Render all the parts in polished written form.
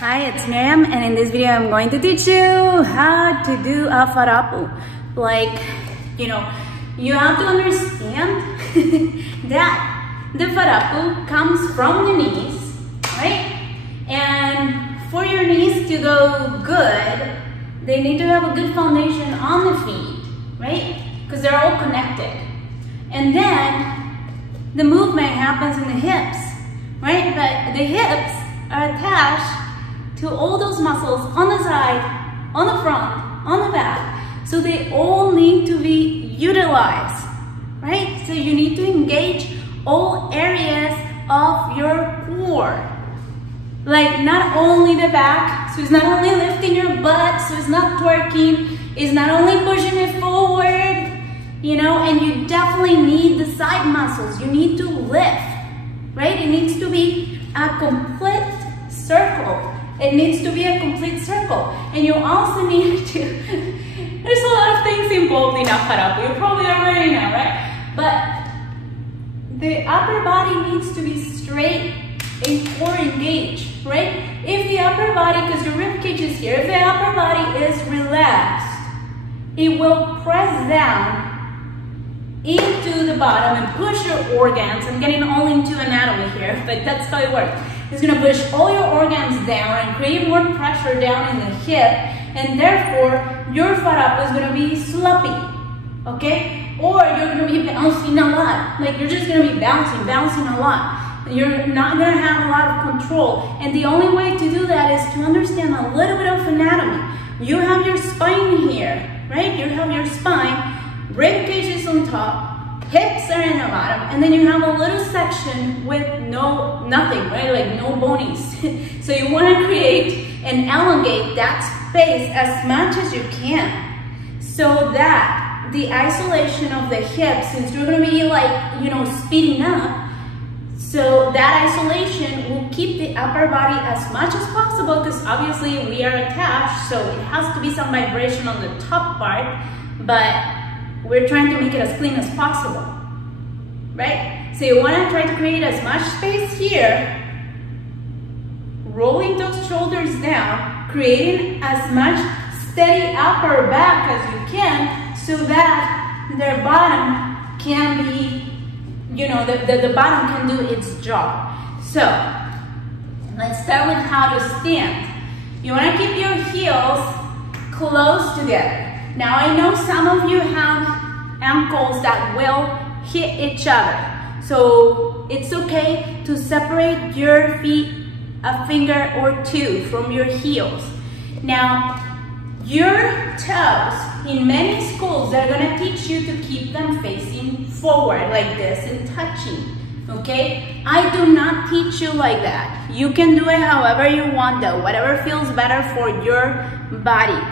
Hi, it's Myriam, and in this video I'm going to teach you how to do a faarapu. Like, you have to understand that the faarapu comes from the knees, right? And for your knees to go good, they need to have a good foundation on the feet, right? Because they're all connected. And then the movement happens in the hips, right? But the hips are attached to all those muscles on the side, on the front, on the back. So they all need to be utilized, right? So you need to engage all areas of your core. Like not only the back, so it's not only lifting your butt, so it's not twerking, it's not only pushing it forward, and you definitely need the side muscles. You need to lift, right? It needs to be a complete circle. It needs to be a complete circle. And you also need to, there's a lot of things involved in a faarapu. You probably already know, right? But the upper body needs to be straight and core engaged, right? If the upper body, because your rib cage is here, if the upper body is relaxed, it will press down into the bottom and push your organs. I'm getting all into anatomy here, but that's how it works. It's going to push all your organs down and create more pressure down in the hip, and therefore your faarapu is going to be sloppy, okay? Or you're going to be bouncing a lot. Like you're just going to be bouncing a lot. You're not going to have a lot of control. And the only way to do that is to understand a little bit of anatomy. You have your spine here, right? You have your spine, rib cage is on top, hips are in the bottom, and then you have a little section with nothing, right? Like no bonies. So you want to create and elongate that space as much as you can, so that the isolation of the hips, since you're going to be like, speeding up, so that isolation will keep the upper body as much as possible, because obviously we are attached, so it has to be some vibration on the top part, but we're trying to make it as clean as possible, right? So you want to try to create as much space here, rolling those shoulders down, creating as much steady upper back as you can, so that their bottom can be, the bottom can do its job. So let's start with how to stand. You want to keep your heels close together. Now I know some of you have ankles that will hit each other. So it's okay to separate your feet a finger or two from your heels. Now, your toes, in many schools, they're gonna teach you to keep them facing forward like this and touching, okay? I do not teach you like that. You can do it however you want though, whatever feels better for your body.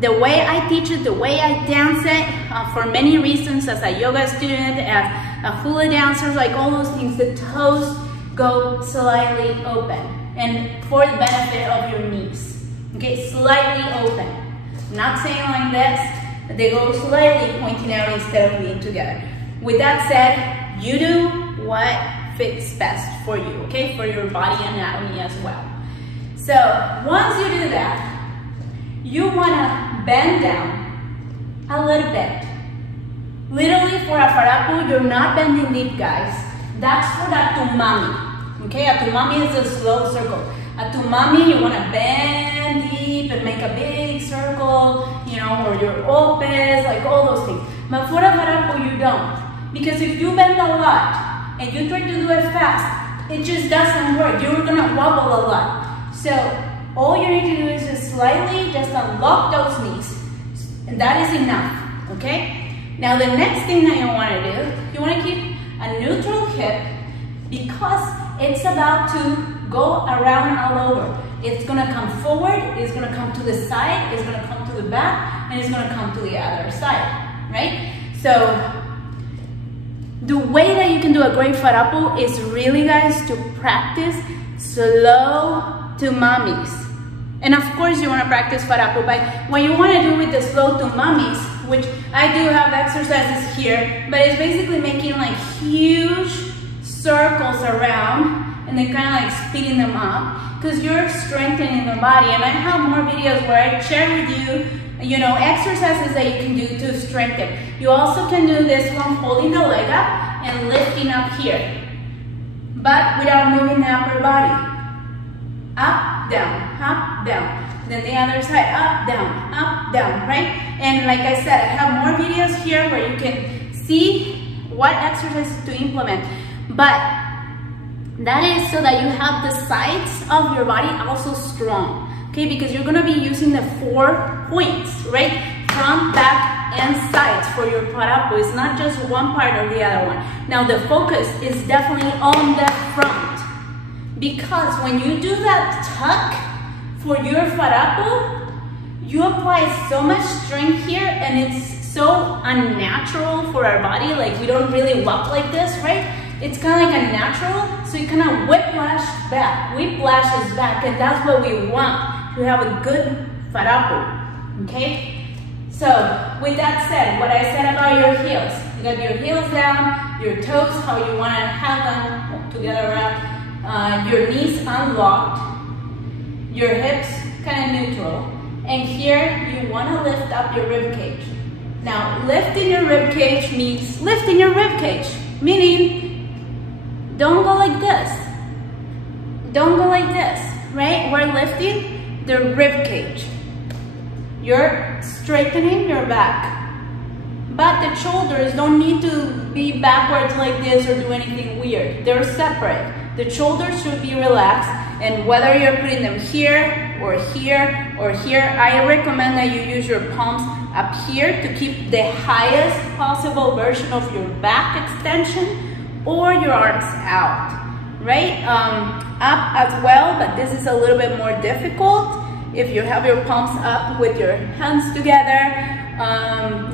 The way I teach it, the way I dance it, for many reasons, as a yoga student, as a hula dancer, like all those things, the toes go slightly open, and for the benefit of your knees, okay, slightly open. I'm not saying like this, but they go slightly pointing out instead of being together. With that said, you do what fits best for you, okay, for your body anatomy as well. So once you do that, you want to bend down a little bit. Literally for a faarapu, you're not bending deep, guys. That's for a tumami. Okay, a tumami is a slow circle. A tumami, you want to bend deep and make a big circle, or your opes, like all those things. But for a faarapu, you don't. Because if you bend a lot and you try to do it fast, it just doesn't work. You're going to wobble a lot. So all you need to do is just slightly just unlock those knees. And that is enough, okay? Now the next thing that you want to do, you want to keep a neutral hip, because it's about to go around all over. It's going to come forward, it's going to come to the side, it's going to come to the back, and it's going to come to the other side, right? So the way that you can do a great faarapu is really, guys, to practice slow tumamis. And of course you want to practice faarapu, but what you want to do with the slow tumamis, which I do have exercises here, but it's basically making like huge circles around and then kind of like speeding them up, because you're strengthening the body. And I have more videos where I share with you, exercises that you can do to strengthen. You also can do this one holding the leg up and lifting up here, but without moving the upper body. Up, down. Then the other side, up, down, right? And like I said, I have more videos here where you can see what exercises to implement. But that is so that you have the sides of your body also strong, okay? Because you're gonna be using the 4 points, right? Front, back, and sides for your faarapu. It's not just one part or the other one. Now the focus is definitely on the front, because when you do that tuck for your faarapu, you apply so much strength here, and it's so unnatural for our body. Like, we don't really walk like this, right? It's kind of like unnatural, so you kind of whiplash is back, and that's what we want, to have a good faarapu, okay? So, with that said, what I said about your heels, you got your heels down, your toes, how you want to have them together around, your knees unlocked, your hips kind of neutral, and here you want to lift up your rib cage. Now, lifting your rib cage means lifting your rib cage, meaning don't go like this. Don't go like this, right? We're lifting the rib cage. You're straightening your back, but the shoulders don't need to be backwards like this or do anything weird. They're separate. The shoulders should be relaxed, and whether you're putting them here or here or here, I recommend that you use your palms up here to keep the highest possible version of your back extension, or your arms out, right? Up as well, but this is a little bit more difficult. If you have your palms up with your hands together,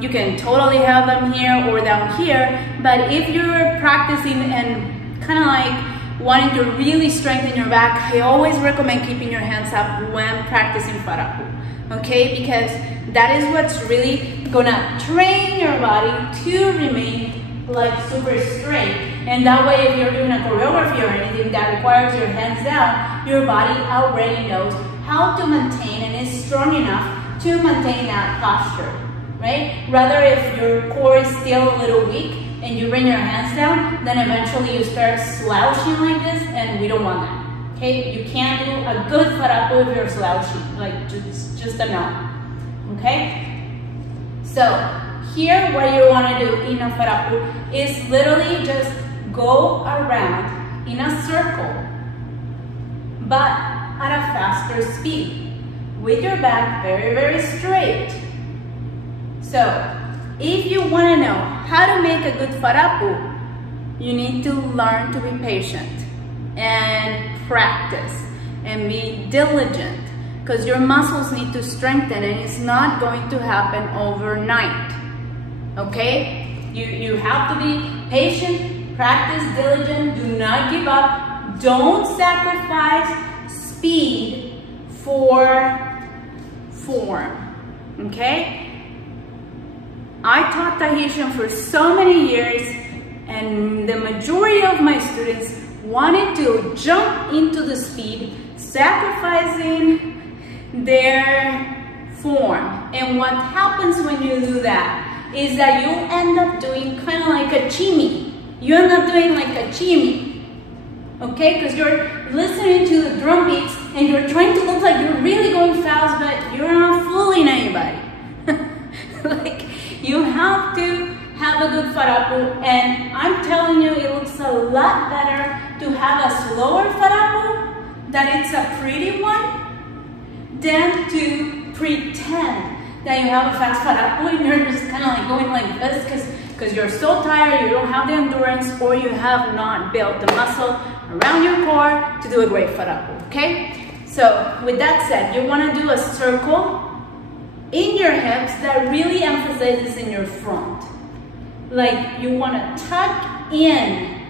you can totally have them here or down here, but if you're practicing and kind of like wanting to really strengthen your back, I always recommend keeping your hands up when practicing faarapu, okay? Because that is what's really gonna train your body to remain like super straight. And that way, if you're doing a choreography or anything that requires your hands down, your body already knows how to maintain and is strong enough to maintain that posture, right? Rather, if your core is still a little weak and you bring your hands down, then eventually you start slouching like this, and we don't want that, okay? You can't do a good faarapu if you're slouching, like just a no, okay? So here, what you want to do in a faarapu is literally just go around in a circle, but at a faster speed, with your back very, very straight. So, if you want to know how to make a good faarapu, you need to learn to be patient and practice and be diligent, because your muscles need to strengthen, and it's not going to happen overnight, okay? You have to be patient, practice, diligent, do not give up, don't sacrifice speed for form, okay? I taught Tahitian for so many years, and the majority of my students wanted to jump into the speed, sacrificing their form. And what happens when you do that is that you end up doing kind of like a chimi. You end up doing like a chimi, okay? Because you're listening to the drum beats and you're trying to look like you're really going fast, but you're not fooling anybody. Like, you have to have a good faarapu, and I'm telling you, it looks a lot better to have a slower faarapu, that it's a pretty one, than to pretend that you have a fast faarapu and you're just kind of like going like this because you're so tired, you don't have the endurance, or you have not built the muscle around your core to do a great faarapu, okay? So with that said, you want to do a circle in your hips that really emphasizes in your front. Like, you want to tuck in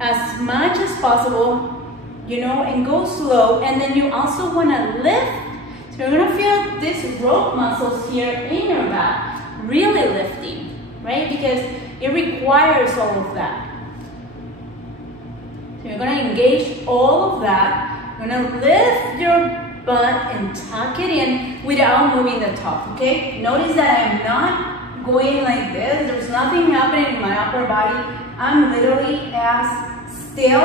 as much as possible, you know, and go slow. And then you also want to lift. So you're going to feel these rope muscles here in your back really lifting, right? Because it requires all of that. So you're going to engage all of that You're gonna lift your butt and tuck it in without moving the top, okay? Notice that I'm not going like this. There's nothing happening in my upper body. I'm literally as still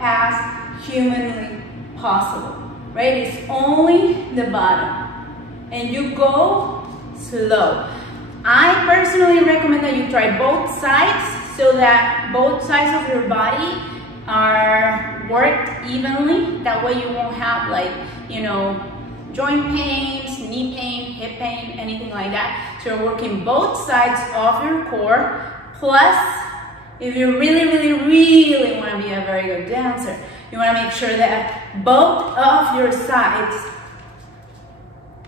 as humanly possible, right? It's only the bottom. And you go slow. I personally recommend that you try both sides so that both sides of your body are worked evenly. That way you won't have like, you know, joint pains, knee pain, hip pain, anything like that. So you're working both sides of your core. Plus, if you really want to be a very good dancer, you want to make sure that both of your sides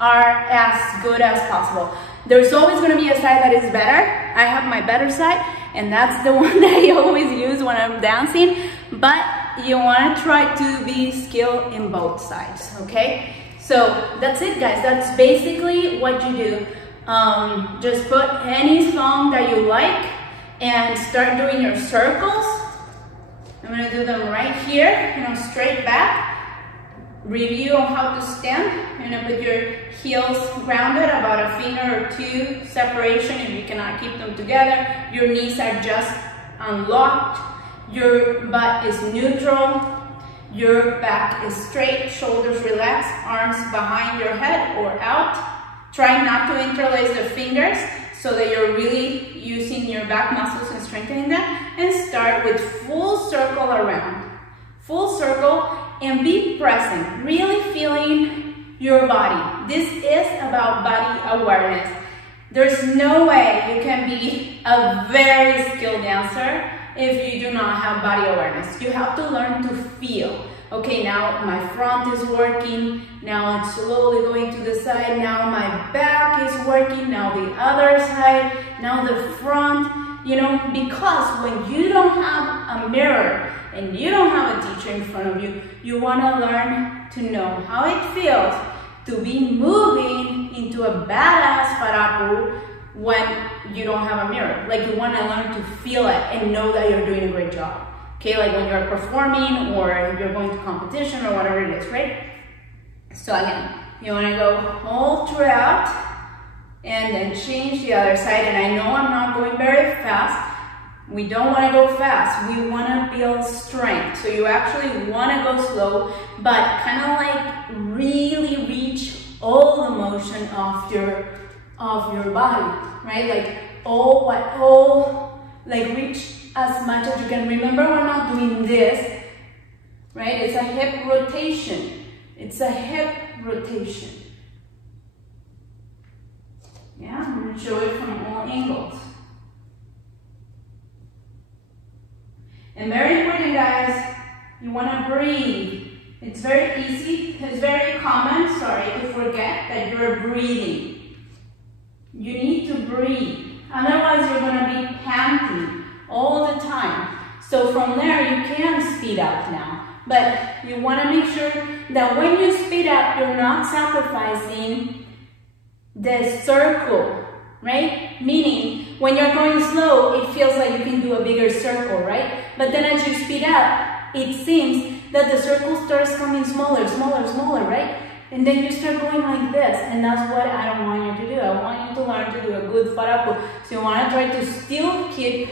are as good as possible. There's always going to be a side that is better. I have my better side, and that's the one that I always use when I'm dancing. But you want to try to be skilled in both sides, okay? So that's it, guys. That's basically what you do. Just put any song that you like and start doing your circles. I'm going to do them right here, you know, straight back. Review on how to stand. You're going to put your heels grounded, about a finger or two separation if you cannot keep them together. Your knees are just unlocked. Your butt is neutral. Your back is straight, shoulders relaxed, arms behind your head or out. Try not to interlace the fingers so that you're really using your back muscles and strengthening them. And start with full circle around. Full circle, and be present, really feeling your body. This is about body awareness. There's no way you can be a very skilled dancer if you do not have body awareness. You have to learn to feel. Okay, now my front is working, now it's slowly going to the side, now my back is working, now the other side, now the front, you know, because when you don't have a mirror and you don't have a teacher in front of you, you want to learn to know how it feels to be moving into a badass faarapu when you don't have a mirror. Like, you want to learn to feel it and know that you're doing a great job. Okay, like when you're performing or you're going to competition or whatever it is, right? So again, you want to go all throughout and then change the other side. And I know I'm not going very fast. We don't want to go fast. We want to build strength. So you actually want to go slow, but kind of like really reach all the motion of your body, right? Like reach as much as you can. Remember, we're not doing this, right? It's a hip rotation. It's a hip rotation. Yeah, I'm going to show it from all angles. And very important, guys, you want to breathe. It's very easy, it's very common, to forget that you're breathing. You need to breathe. Otherwise, you're going to be panting all the time. So from there, you can speed up now. But you want to make sure that when you speed up, you're not sacrificing the circle, right? Meaning, when you're going slow, it feels like you can do a bigger circle, right? But then as you speed up, it seems that the circle starts coming smaller, right? And then you start going like this, and that's what I don't want you to do. I want you to learn to do a good faarapu. So you want to try to still keep,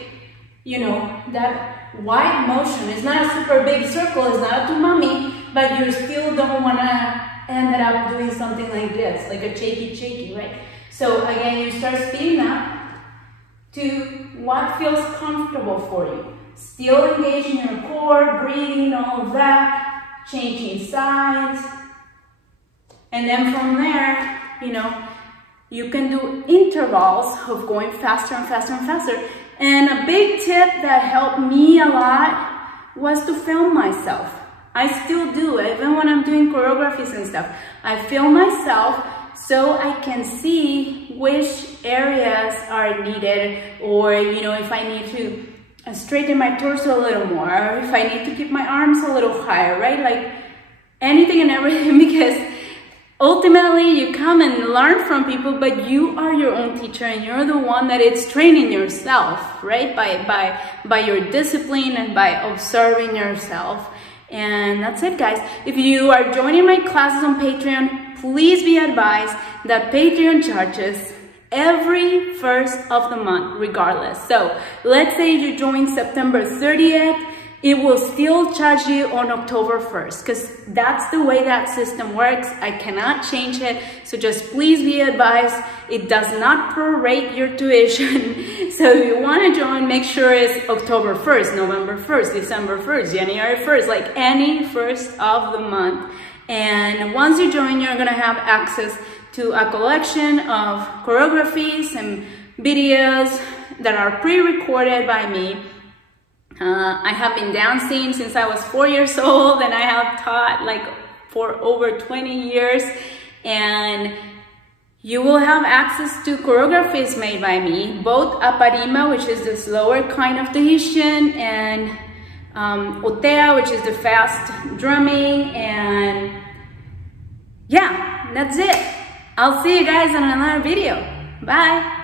you know, that wide motion. It's not a super big circle, it's not a tumami, but you still don't want to end up doing something like this, like a shaky, right? So again, you start speeding up to what feels comfortable for you. Still engaging your core, breathing, all of that, changing sides. And then from there, you know, you can do intervals of going faster and faster and faster. And a big tip that helped me a lot was to film myself. I still do, even when I'm doing choreographies and stuff. I film myself so I can see which areas are needed, or, you know, if I need to straighten my torso a little more, or if I need to keep my arms a little higher, right? Like anything and everything, because ultimately you come and learn from people, but you are your own teacher and you're the one that is training yourself, right? By your discipline and by observing yourself. And that's it, guys. If you are joining my classes on Patreon, please be advised that Patreon charges every first of the month regardless. So let's say you join September 30th, it will still charge you on October 1st because that's the way that system works. I cannot change it. So just please be advised, it does not prorate your tuition. So if you want to join, make sure it's October 1st, November 1st, December 1st, January 1st, like any first of the month. And once you join, you're going to have access to a collection of choreographies and videos that are pre-recorded by me. I have been dancing since I was 4 years old, and I have taught like for over 20 years. And you will have access to choreographies made by me, both aparima, which is the slower kind of Tahitian, and otea, which is the fast drumming. And yeah, that's it. I'll see you guys in another video. Bye.